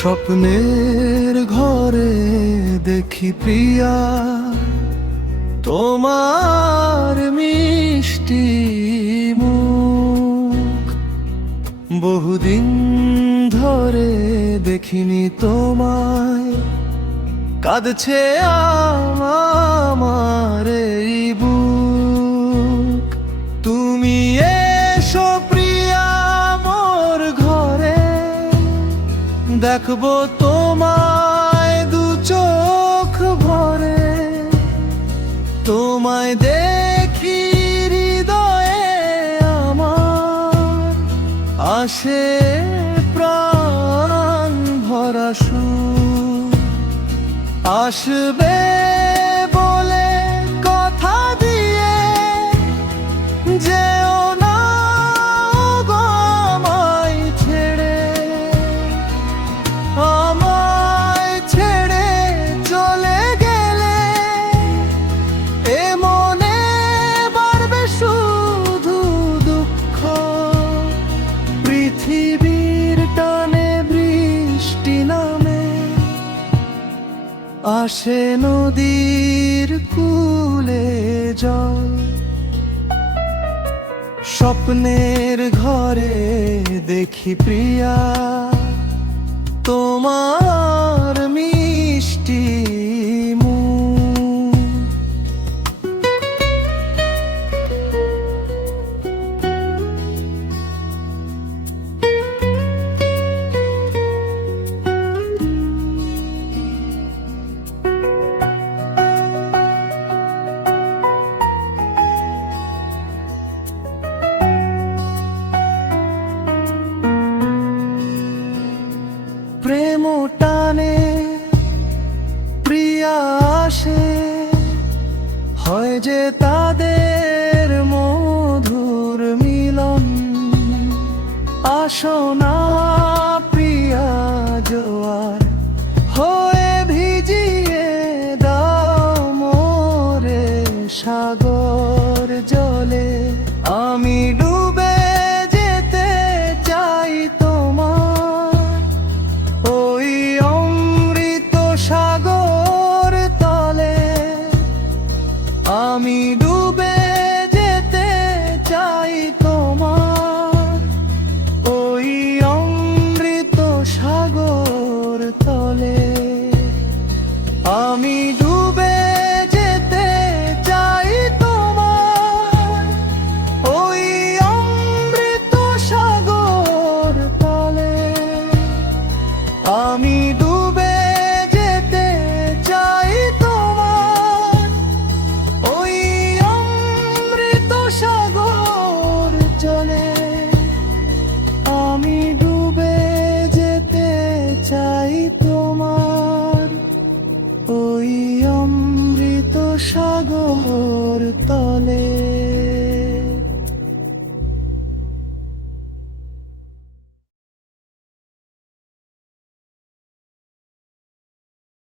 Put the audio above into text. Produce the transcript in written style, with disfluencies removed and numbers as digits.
স্বপ্নের ঘরে দেখি প্রিয়া তোমার মিষ্টি মুখ। বহুদিন ধরে দেখিনি তোমায়, কাঁদছে আমার এই বুক। তুমি এসো প্রিয়া মোর ঘরে, দেখবো তোমায় দু চোখ ভরে। তোমায় দেখি হৃদয়ে আমার আসে প্রাণ ভরা সুর। আসবে বলে কথা দিয়ে যেও না গো আমায় ছেড়ে। আমায় ছেড়ে চলে গেলে এ মনে বাড়বে শুধু দুঃখ। পৃথিবীর টানে বৃষ্টি নামে, আসে নদীর কূলে জল। স্বপ্নের ঘরে দেখি প্রিয়া তোমার মিষ্টি মুখ। প্রেম টানে প্রিয়া আসে, হয় যে তাদের মধুর মিলন। আসো না প্রিয়া জোয়ার হয়ে ভিজিয়ে দাও মোরে সাগর জলে। আমি ডুবে যেতে চাই তোমার ওই অমৃত সাগর তলে। আমি ডুবে যেতে চাই তোমার ওই অমৃত সাগর তলে। আমি ডুবে যেতে চাই তোমার ওই অমৃত সাগর তলে। আমি ডুবে যেতে চাই তোমার ওই অমৃত সাগর জলে। আমি ডুবে যেতে চাই তোমার ওই অমৃত সাগর তলে।